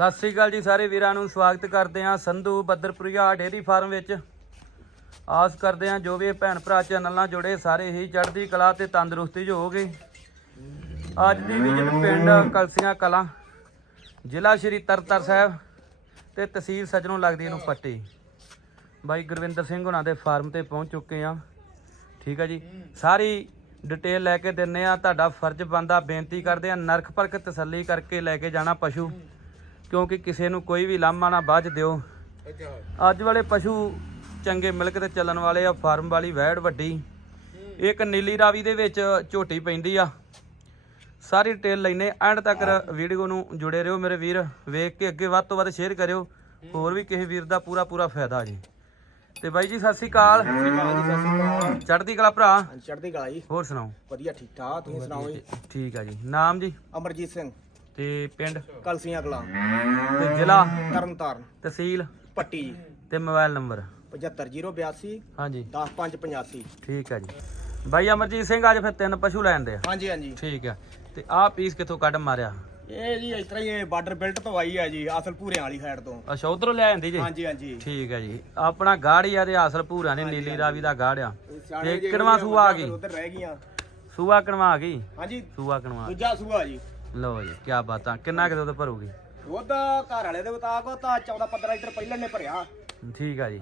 ਸਤਿ ਸ੍ਰੀ ਅਕਾਲ ਜੀ ਸਾਰੇ ਵੀਰਾਂ ਨੂੰ, ਸਵਾਗਤ ਕਰਦੇ ਹਾਂ ਸੰਧੂ ਬੱਦਰਪੁਰੀਆ ਡੇਅਰੀ ਫਾਰਮ ਵਿੱਚ। ਆਸ ਕਰਦੇ ਹਾਂ ਜੋ ਵੀ ਭੈਣ ਭਰਾ ਚੈਨਲ ਨਾਲ ਜੁੜੇ, ਸਾਰੇ ਹੀ ਚੜ੍ਹਦੀ ਕਲਾ ਤੇ ਤੰਦਰੁਸਤੀ 'ਚ ਹੋਗੇ ਅੱਜ ਦੀ ਵਿਜਿਟ ਪਿੰਡ ਕਲਸੀਆਂ ਕਲਾਂ, ਜ਼ਿਲ੍ਹਾ ਸ਼੍ਰੀ ਤਰਤਰ ਸਾਹਿਬ ਤੇ ਤਹਿਸੀਲ ਸਜਣੋਂ ਲੱਗਦੀ ਇਹਨੂੰ ਪੱਟੀ। ਬਾਈ ਗੁਰਵਿੰਦਰ ਸਿੰਘ ਹੁਣਾਂ ਦੇ ਫਾਰਮ ਤੇ ਪਹੁੰਚ ਚੁੱਕੇ ਆ ਠੀਕ ਆ ਜੀ। ਸਾਰੀ ਡਿਟੇਲ ਲੈ ਕੇ ਦਿੰਨੇ ਆ ਤੁਹਾਡਾ ਫਰਜ਼ ਬੰਦਾ ਬੇਨਤੀ ਕਰਦੇ ਆ ਨਰਖ ਪਰਖ ਤਸੱਲੀ ਕਰਕੇ ਲੈ ਕੇ ਜਾਣਾ ਪਸ਼ੂ। ਕਿਉਂਕਿ ਕਿਸੇ ਨੂੰ ਕੋਈ ਵੀ ਲਾਮਾ ਨਾ ਬਾਝ ਦਿਓ। ਅੱਜ ਵਾਲੇ ਪਸ਼ੂ ਚੰਗੇ ਮਿਲਕ ਤੇ ਚੱਲਣ ਵਾਲੇ ਆ ਫਾਰਮ ਵਾਲੀ ਵੈੜ ਵੱਡੀ। ਇੱਕ ਨੀਲੀ ਰਾਵੀ ਦੇ ਵਿੱਚ ਝੋਟੀ ਪੈਂਦੀ ਆ। ਸਾਰੀ ਡਿਟੇਲ ਲੈਨੇ ਐਂਡ ਤੱਕ ਵੀਡੀਓ ਨੂੰ ਜੁੜੇ ਰਹੋ ਮੇਰੇ ਵੀਰ। ਵੇਖ ਕੇ ਅੱਗੇ ਵੱਧ ਤੋਂ ਵੱਧ ਸ਼ੇਅਰ ਕਰਿਓ। ਹੋਰ ਵੀ ਕਿਸੇ ਵੀਰ ਦਾ ਪੂਰਾ ਪੂਰਾ ਫਾਇਦਾ ਜੀ। ਤੇ ਬਾਈ ਜੀ ਸਤਿ ਸ੍ਰੀ ਅਕਾਲ। ਚੜ੍ਹਦੀ ਕਲਾ ਭਰਾ? ਚੜ੍ਹਦੀ ਕਲਾ ਜੀ। ਹੋਰ ਸੁਣਾਓ? ਵਧੀਆ ਠੀਕ ਠਾਕ। ਤੁਸੀਂ ਸੁਣਾਓ ਜੀ? ਠੀਕ ਆ ਜੀ। ਨਾਮ ਜੀ? ਅਮਰਜੀਤ ਸਿੰਘ। ਤੇ ਪਿੰਡ ਕਲਸੀਆਂ ਕਲਾਂ। ਤੇ ਜ਼ਿਲ੍ਹਾ ਤਰਨਤਾਰਨ। ਤਹਿਸੀਲ ਪੱਟੀ ਜੀ। ਤੇ ਮੋਬਾਈਲ ਨੰਬਰ। 75082 ਹਾਂਜੀ। 10585 ਠੀਕ ਆ ਜੀ। ਬਾਈ ਅਮਰਜੀਤ ਸਿੰਘ ਅੱਜ ਫਿਰ ਤਿੰਨ ਪਸ਼ੂ ਲੈਂਦੇ ਆ। ਹਾਂਜੀ ਹਾਂਜੀ। ਠੀਕ ਆ। ਤੇ ਆਹ ਪੀਸ ਕਿੱਥੋਂ ਕੱਢ ਮਾਰਿਆ? ਇਹ ਜੀ ਇਸ ਤਰ੍ਹਾਂ ਹੀ ਇਹ ਬਾਰਡਰ ਬਿਲਟ ਤੋਂ ਆਈ ਹੈ ਜੀ ਅਸਲ ਪੂਰਿਆਂ ਵਾਲੀ ਸਾਈਡ ਤੋਂ। ਅੱਛਾ ਉਧਰੋਂ ਲੈ ਆਂਦੀ ਜੀ? ਹਾਂਜੀ ਹਾਂਜੀ। ਠੀਕ ਹੈ ਜੀ। ਆਪਣਾ ਗਾੜੀ ਆ ਤੇ ਆਸਲ ਭੂਰਾ ਨੇ ਨੀਲੀ ਰਾਵੀ ਦਾ ਗਾੜ ਆ। ਤੇ ਕਿਣਵਾ ਸੂਆ ਆ ਗਈ? ਉੱਧਰ ਰਹਿ ਗਈਆਂ। ਸੂਆ ਕਣਵਾ ਆ ਗਈ? ਹਾਂਜੀ। ਸੂਆ ਕਣਵਾ ਦੂਜਾ ਸੂਆ ਜੀ। ਲਓ ਜੀ ਕੀ ਬਾਤਾਂ। ਕਿੰਨਾ ਕਿ ਦੁੱਧ ਭਰੂਗੀ? ਦੁੱਧ ਘਰ ਵਾਲੇ ਦੇ ਮੁਤਾਬਕ ਤਾਂ 14 15 ਲੀਟਰ ਪਹਿਲਾਂ ਨੇ ਭਰਿਆ। ਠੀਕ ਆ ਜੀ।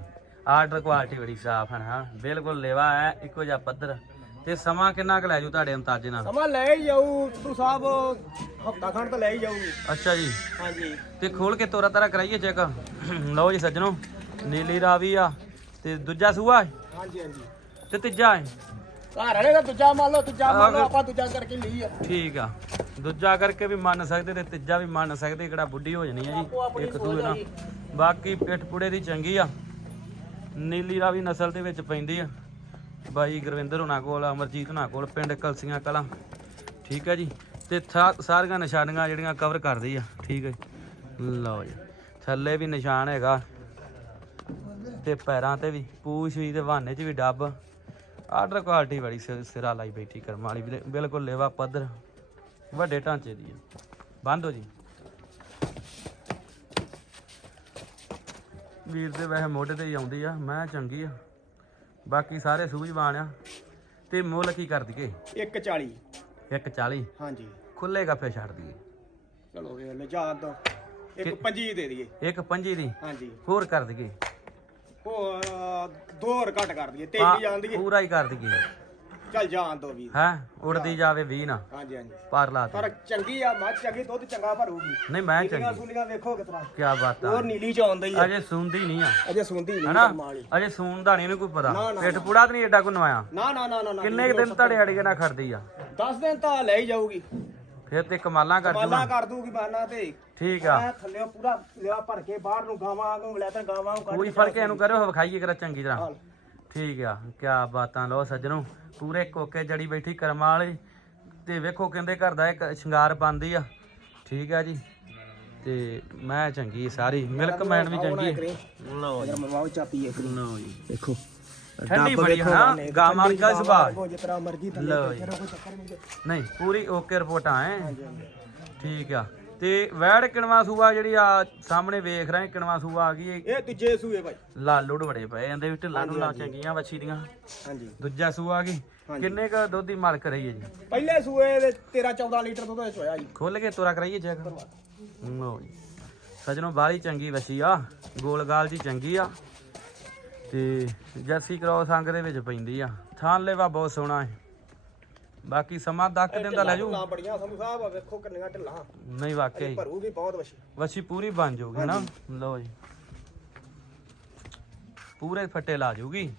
ਆਰਡਰ ਕੁਆਲਿਟੀ ਬੜੀ ਸਾਫ਼ ਹੈ ਹਾਂ ਬਿਲਕੁਲ ਲੇਵਾ ਹੈ ਇੱਕੋ ਜਿਹਾ ਪੱਧਰ। ਤੇ ਸਮਾਂ ਕਿੰਨਾ ਕੁ ਲੈ ਜੂ ਤੁਹਾਡੇ ਅੰਦਾਜ਼ੇ ਨਾਲ? ਸਮਾਂ ਲੈ ਹੀ ਜਾਊ ਤੂੰ ਸਾਹਿਬ ਹਫਤਾ ਖੰਡ ਤਾਂ ਲੈ ਹੀ ਜਾਊਗੀ। ਅੱਛਾ ਜੀ। ਹਾਂਜੀ। ਤੇ ਖੋਲ ਕੇ ਤੋਰਾ ਤਾਰਾ ਕਰਾਈਏ ਚੈੱਕ। ਲਓ ਜੀ ਸੱਜਣੋ ਨੀਲੀ ਰਾਵੀ ਆ ਤੇ ਦੂਜਾ ਸੂਆ? ਹੈ ਹਾਂਜੀ ਹਾਂਜੀ। ਤੇ ਤੀਜਾ ਹੈ? ਘਰ ਵਾਲੇ ਦਾ ਦੂਜਾ ਮੰਨ ਲਓ ਦੂਜਾ ਮੰਨ ਲਓ ਆਪਾਂ ਦੂਜਾ ਕਰਕੇ ਲਈ ਆ। ਠੀਕ ਆ। ਦੂਜਾ ਕਰਕੇ ਵੀ ਮੰਨ ਸਕਦੇ ਤੇ ਤੀਜਾ ਵੀ ਮੰਨ ਸਕਦੇ ਕਿਹੜਾ ਬੁੱਢੀ ਹੋ ਜਣੀ ਆ ਜੀ ਇੱਕ ਸੂਏ ਨਾਲ। ਬਾਕੀ ਪਿੱਠ ਪੁੜੇ ਦੀ ਚੰਗੀ ਆ। ਨੀਲੀ ਰਾਵੀ ਨਸਲ ਦੇ ਵਿੱਚ ਪੈਂਦੀ ਆ। ਬਾਈ ਗੁਰਵਿੰਦਰ ਹੁਣਾਂ ਕੋਲ ਅਮਰਜੀਤ ਹੁਣਾਂ ਕੋਲ ਪਿੰਡ ਕਲਸੀਆਂ ਕਲਾਂ। ਠੀਕ ਆ ਜੀ। ਤੇ ਸਾਰੀਆਂ ਨਿਸ਼ਾਨੀਆਂ ਜਿਹੜੀਆਂ ਕਵਰ ਕਰਦੀ ਆ। ਠੀਕ ਹੈ ਲਓ ਜੀ। ਥੱਲੇ ਵੀ ਨਿਸ਼ਾਨ ਹੈਗਾ। ਤੇ ਪੈਰਾਂ ਤੇ ਵੀ ਪੂਛ ਵੀ ਤੇ ਵਾਹਨੇ 'ਚ ਵੀ ਡੱਬ। ਆਰਡਰ ਕੁਆਲਿਟੀ ਬੜੀ ਸਿ- ਸਿਰਾ ਲਾਈ ਬੈਠੀ ਕਰਮ ਵਾਲੀ ਬਿਲਕੁਲ ਲੇਵਾ ਪੱਧਰ। ਵੱਡੇ ਢਾਂਚੇ ਦੀ ਹੈ ਬੰਦ ਹੋ ਜੀ। ਵੀਰ ਦੇ ਵੈਸੇ ਮੋਢੇ ਤੇ ਹੀ ਆਉਂਦੀ ਆ ਮੈਂ ਚੰਗੀ ਆ। ਬਾਕੀ ਸਾਰੇ ਸੂਝਵਾਨ ਆ। ਤੇ ਮੁੱਲ ਕੀ ਕਰ ਦਈਏ? 140 140 ਹਾਂਜੀ। ਖੁੱਲੇ ਗੱਫੇ ਛੱਡ ਦਈਏ। ਚਲੋ ਵੇ ਲੈ ਜਾ ਦੋ ਇੱਕ ਪੰਜੀ ਦੇ ਦਈਏ। ਇੱਕ ਪੰਜੀ ਦੀ? ਹਾਂਜੀ। ਹੋਰ ਕਰ ਦਈਏ। ਹੋਰ ਦੋ ਹੋਰ ਘੱਟ ਕਰ ਦਈਏ ਤਿੰਨ ਹੀ ਜਾਣ ਦਈਏ ਪੂਰਾ ਹੀ ਕਰ ਦਈਏ। ਚੱਲ ਜਾਣ ਦੋ ਵੀ ਹੈ ਉੜਦੀ ਜਾਵੇ 20 ਨਾ। ਹਾਂਜੀ ਹਾਂਜੀ। ਪਾਰ ਲਾ ਦੇ ਪਰ ਚੰਗੀ ਆ ਮੱਝ ਚੰਗੀ ਦੁੱਧ ਚੰਗਾ ਭਰੂਗੀ। ਨਹੀਂ ਮੈਂ ਨੀਲੀਆਂ ਚੰਗੀ। ਸੁਲੀਆਂ ਵੇਖੋ ਕਿਸ ਤਰ੍ਹਾਂ ਕੀ ਬਾਤ ਆ। ਹੋਰ ਨੀਲੀ ਚ ਆਉਂਦਾ ਹੀ ਆ। ਅਜੇ ਸੁਣਦੀ ਨਹੀਂ ਆ। ਅਜੇ ਸੁਣਦੀ ਨਹੀਂ ਹਨਾ? ਕਰਮ ਵਾਲੀ। ਅਜੇ ਸੂਣ ਦਾ ਨਹੀਂ ਕੋਈ ਪਤਾ। ਨਾ, ਨਾ, ਪਿੱਠ ਪੁੜਾ ਤਾਂ ਨਹੀਂ ਏਡਾ ਕੋ ਨਵਾਇਆ। ਨਾ ਨਾ ਨਾ ਨਾ ਨਾ ਕਿੰਨੇ ਕੁ ਦਿਨ ਤੁਹਾਡੇ ਅੜੀਏ ਨਾਲ ਖੜਦੀ ਆ? 10 ਦਿਨ ਤਾਂ ਲੈ ਹੀ ਜਾਊਗੀ। ਫਿਰ ਤੇ ਕਮਾਲਾਂ ਕਰ ਜੂਗਾ। ਕਰ ਦੂਗੀ ਬਾਨਾ ਤੇ। ਠੀਕ ਆ। ਐ ਥੱਲੇ ਪੂਰਾ ਲਿਆ ਭਰ ਕੇ ਬਾਹਰ ਨੂੰ ਗਾਵਾਂ ਵਾਂਗੂ ਲੈ ਤਾਂ ਗਾਵਾਂ ਨੂੰ ਕੱਢ ਪੂਰੀ ਕੇ ਫੜ ਕੇ ਇਹਨੂੰ ਕਰਿਓ ਵਿਖਾਈਏ ਕਰਾ ਚੰਗੀ ਤਰ੍ਹਾਂ। ਠੀਕ ਆ ਕੀ ਬਾਤਾਂ ਲੋ ਸੱਜਣੋ। ਪੂਰੇ ਕੋਕੇ ਜੜੀ ਬੈਠੀ ਕਰਮਾਂ ਵਾਲੀ ਤੇ ਵੇਖੋ ਕਹਿੰਦੇ ਘਰ ਦਾ ਇੱਕ ਸ਼ਿੰਗਾਰ ਬੰਦੀ ਆ। ਠੀਕ ਆ ਜੀ। ਤੇ ਮੈਂ ਚੰਗੀ ਸਾਰੀ। ਮਿਲਕ ਮੈਨ ਵੀ ਚੰਗੀ ਲਓ ਜੀ। ਮਰਵਾਓ ਚਾਪੀ ਇੱਕ ਲਓ ਜੀ। ਦੇਖੋ। ਠੰਡੀ ਬੜੀ ਹੈ ਨਾ ਗਾਂ ਸੁਭਾਅ। ਕੋ ਮਰਜ਼ੀ ਥੱਲੇ ਲਓ ਕੋਈ ਚੱਕਰ ਨਹੀਂ ਨਹੀਂ ਪੂਰੀ ਓਕੇ ਰਿਪੋਰਟਾਂ ਐ ਠੀਕ ਆ। ਤੇ ਵੈੜ ਕਿਣਵਾ ਸੂਆ ਜਿਹੜੀ ਆ ਸਾਹਮਣੇ ਵੇਖ ਰਹੇ ਕਿਣਵਾ ਸੂਆ ਆ ਗਈ ਇਹ ਇਹ ਦੂਜੇ ਸੂਏ ਭਾਈ ਲਾਲੂੜ ਬੜੇ ਪਏ ਜਾਂਦੇ ਵੀ ਢਿੱਲਾਂ ਢੁੱਲਾਂ ਚੰਗੀਆਂ ਵੱਛੀ ਦੀਆਂ। ਹਾਂਜੀ। ਦੂਜਾ ਸੂਆ ਆ ਗਈ। ਕਿੰਨੇ ਕ ਦੁੱਧ ਦੀ ਮਾਲਕ ਰਹੀ ਹੈ ਜੀ? ਪਹਿਲੇ ਸੂਏ ਦੇ 13 14 ਲੀਟਰ ਦੁੱਧ ਵਿੱਚ ਹੋਇਆ ਜੀ। ਖੁੱਲ ਕੇ ਤੋਰਾ ਕਰਾਈਏ ਚੈੱਕ। ਲਓ ਜੀ। ਸਜਣੋ ਬਾਹਲੀ ਚੰਗੀ ਵੱਛੀ ਆ। ਗੋਲਗਾਲ ਜੀ ਚੰਗੀ ਆ। ਤੇ ਜਰਸੀ ਕ੍ਰੋਸ ਅੰਗ ਦੇ ਵਿੱਚ ਪੈਂਦੀ ਆ। ਥਾਂ ਲੈਵਾ ਬਹੁਤ ਸੋਹਣਾ ਹੈ ਬਾਕੀ ਸਮਾਂ 10 ਦਿਨ ਦਾ ਲੈ ਜੂ। ਢਿੱਲਾਂ ਬੜੀਆਂ ਸੰਧੂ ਸਾਹਿਬ ਵੇਖੋ ਕਿੰਨੀਆਂ ਢਿੱਲਾਂ। ਨਹੀਂ ਵਾਕਿਆ ਭਰੂਗੀ ਬਹੁਤ ਵਸ਼ੀ ਵੱਛੀ ਪੂਰੀ ਬਣ ਜਾਊਗੀ ਨਾ ਲਓ ਜੀ। ਪੂਰੇ ਫੱਟੇ ਲਾ ਜਾਊਗੀ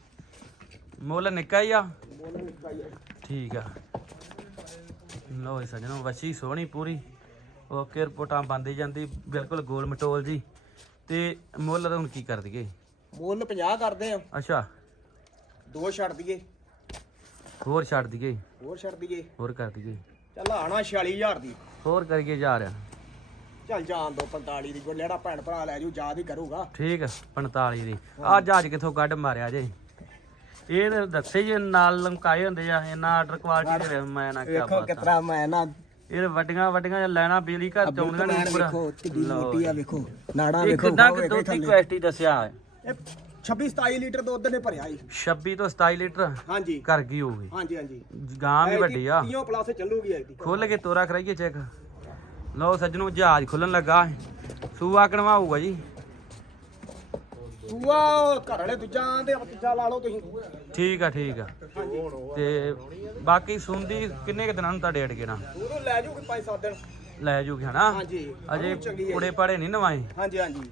ਮੁੱਲ ਨਿੱਕਾ ਹੀ ਆ। ਬੋਲ ਨਿਕਾ ਹੀ ਆ। ਠੀਕ ਆ। ਲੋ ਜੀ ਸਜਣੋ ਵੱਛੀ ਸੋਹਣੀ ਪੂਰੀ। ਓਕੇ ਰਿਪੋਰਟਾਂ ਬੰਦੀ ਜਾਂਦੀ। ਬਿਲਕੁਲ ਗੋਲ ਮਟੋਲ ਜੀ। ਤੇ ਮੁੱਲ ਤਾਂ ਹੁਣ ਕੀ ਕਰ ਦਈਏ? ਮੁੱਲ 50 ਕਰਦੇ ਆ। ਅੱਛਾ। ਦੋ ਛੱਡ ਦਈਏ। ਹੋਰ ਛੱਡ ਦਈਏ। ਹੋਰ ਛੱਡ ਦਈਏ। ਹੋਰ ਕਰ ਦਈਏ। ਚੱਲ ਆਣਾ 46000 ਦੀ। ਹੋਰ ਕਰੀਏ ਜਾ ਰਿਹਾ ਚੱਲ ਜਾਣ ਦੋ 45 ਦੀ। ਕੋਈ ਲੈੜਾ ਭੈਣ ਭਰਾ ਲੈ ਜੂ ਯਾਦ ਹੀ ਕਰੂਗਾ। ਠੀਕ ਆ 45 ਦੀ। ਆ ਜਹਾਜ਼ ਕਿੱਥੋਂ ਕੱਢ ਮਾਰਿਆ ਜੇ। ਇਹ ਤਾਂ ਦੱਸੇ ਜੀ ਨਾਲ ਲਮਕਾਏ ਹੁੰਦੇ ਆ ਇਹਨਾਂ ਆਰਡਰ ਕੁਆਲਿਟੀ ਦੇ ਮੈਂ ਨਾ ਕਿਆ ਵੇਖੋ ਬਾਤ। ਕਿਤਰਾ ਮੈਂ ਨਾ ਇਹ ਵੱਡੀਆਂ ਵੱਡੀਆਂ ਲੈਣਾ ਬਿਜਲੀ ਘਰ ਚ ਆਉਂਦੀਆਂ ਨੇ ਉੱਪਰ। ਵੇਖੋ ਮੋਟੀ ਆ ਵੇਖੋ। ਨਾੜਾ ਵੇਖੋ ਕਿੰਨਾ ਕਿ ਇਹਦੇ ਦੁੱਧ ਦੀ ਥੱਲੇ। ਕੁਐਸਟੀ ਦੱਸਿਆ ਇਹ 26 27 ਲੀਟਰ ਦੁੱਧ ਨੇ ਭਰਿਆ ਜੀ। 26 ਤੋਂ 27 ਲੀਟਰ ਹਾਂਜੀ। ਕਰ ਗਈ ਹੋਊਗੀ? ਹਾਂਜੀ ਹਾਂਜੀ। ਗਾਂ ਵੀ ਵੱਡੀ ਆ। 30 ਪਲੱਸ ਚੱਲੂਗੀ ਐ ਖੋਲ ਕੇ ਤੋਰਾ ਕਰਾਈਏ ਚੈੱਕ ਲਓ ਸੱਜਣੋ ਜਹਾਜ਼ ਖੁੱਲਣ ਲੱਗਾ। ਸੂਆ ਕਣਵਾਊਗਾ ਜੀ। ਸੂਆ ਘਰ ਵਾਲੇ ਦੂਜਾ ਤੇ ਤੀਜਾ ਲਾ ਲਓ ਤੁਸੀਂ। ਠੀਕ ਆ ਠੀਕ ਆ। ਤੇ ਬਾਕੀ ਸੁੰਦੀ ਕਿੰਨੇ ਕੁ ਦਿਨਾਂ ਨੂੰ ਤੁਹਾਡੇ ਅੜ ਨਾ ਉਹਨੂੰ ਲੈ ਜੂਗੀ 5-7 ਦਿਨ। ਲੈ ਜੂਗੀ ਹਨਾ? ਹਾਂਜੀ ਅਜੇ ਕੁੜੇ ਪਾੜੇ ਨਹੀਂ ਨਵਾਏ। ਹਾਂਜੀ ਹਾਂਜੀ।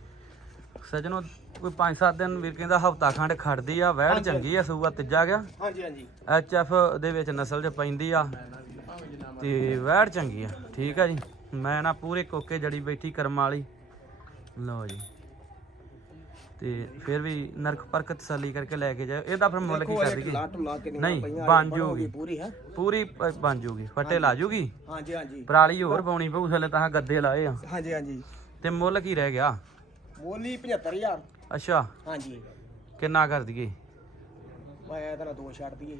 ਸੱਜਣੋ ਕੋਈ 5-7 ਦਿਨ ਵੀਰ ਕਹਿੰਦਾ ਹਫਤਾ ਖੰਡ ਖੜਦੀ ਆ ਵੈੜ ਹਾਂਜੀ। ਚੰਗੀ ਆ ਸੂਆ ਤੀਜਾ ਗਿਆ। ਹਾਂਜੀ ਹਾਂਜੀ। ਐਚ ਐਫ ਦੇ ਵਿੱਚ ਨਸਲ 'ਚ ਪੈਂਦੀ ਆ। ਤੇ ਵੈੜ ਚੰਗੀ ਆ ਠੀਕ ਆ ਜੀ। ਮੈਂ ਨਾ ਪੂਰੇ ਕੋਕੇ ਜੜੀ ਬੈਠੀ ਕਰਮ ਵਾਲੀ। ਲਓ ਜੀ। ਤੇ ਫਿਰ ਵੀ ਨਰਕ ਪਰਖ ਤਸੱਲੀ ਕਰਕੇ ਲੈ ਕੇ ਜਾਓ ਇਹਦਾ ਫਿਰ ਮੁੱਲ ਕੀ ਕਰ ਕੇ ਨਹੀਂ, ਬਣ ਜੂਗੀ। ਪੂਰੀ ਹੈ? ਪੂਰੀ ਬਣ ਜੂਗੀ। ਫੱਟੇ ਲਾ ਜੂਗੀ? ਹਾਂਜੀ ਹਾਂਜੀ। ਪਰਾਲੀ ਹੋਰ ਪਾਉਣੀ ਪਊ ਥੱਲੇ ਤਾਂ ਗੱਦੇ ਲਾਏ ਆ। ਹਾਂਜੀ ਹਾਂਜੀ। ਤੇ ਮੁੱਲ ਕੀ ਰਹਿ ਗਿਆ? ਬੋਲੀ 75000 ਅੱਛਾ। ਹਾਂਜੀ। ਕਿੰਨਾ ਕਰ ਦਈਏ? ਮੈਂ ਤੇਰਾ ਦੋ ਛੱਡ ਦਈਏ।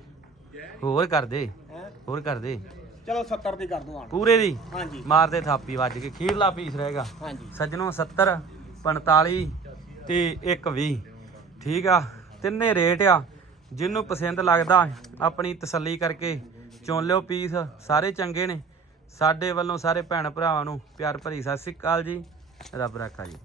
ਹੋਰ ਕਰ ਦੇ। ਹੈ? ਹੋਰ ਕਰ ਦੇ। ਚਲੋ 70 ਦੀ ਕਰ ਦਵਾਂ ਪੂਰੇ ਦੀ? ਹਾਂਜੀ। ਮਾਰਦੇ ਥਾਪੀ ਵੱਜ ਕੇ। ਖੀਰਲਾ ਪੀਸ ਰਹੇਗਾ ਹਾਂਜੀ। ਸੱਜਣੋ 70 45 ਤੇ 120 ਠੀਕ ਆ? ਤਿੰਨੇ ਰੇਟ ਆ। ਜਿਹਨੂੰ ਪਸੰਦ ਲੱਗਦਾ ਆਪਣੀ ਤਸੱਲੀ ਕਰਕੇ ਚੁਣ ਲਿਓ ਪੀਸ। ਸਾਰੇ ਚੰਗੇ ਨੇ। ਸਾਡੇ ਵੱਲੋਂ ਸਾਰੇ ਭੈਣ ਭਰਾਵਾਂ ਨੂੰ ਪਿਆਰ ਭਰੀ ਸਤਿ ਸ੍ਰੀ ਅਕਾਲ ਜੀ। ਰੱਬ ਰੱਖਾ ਜੀ।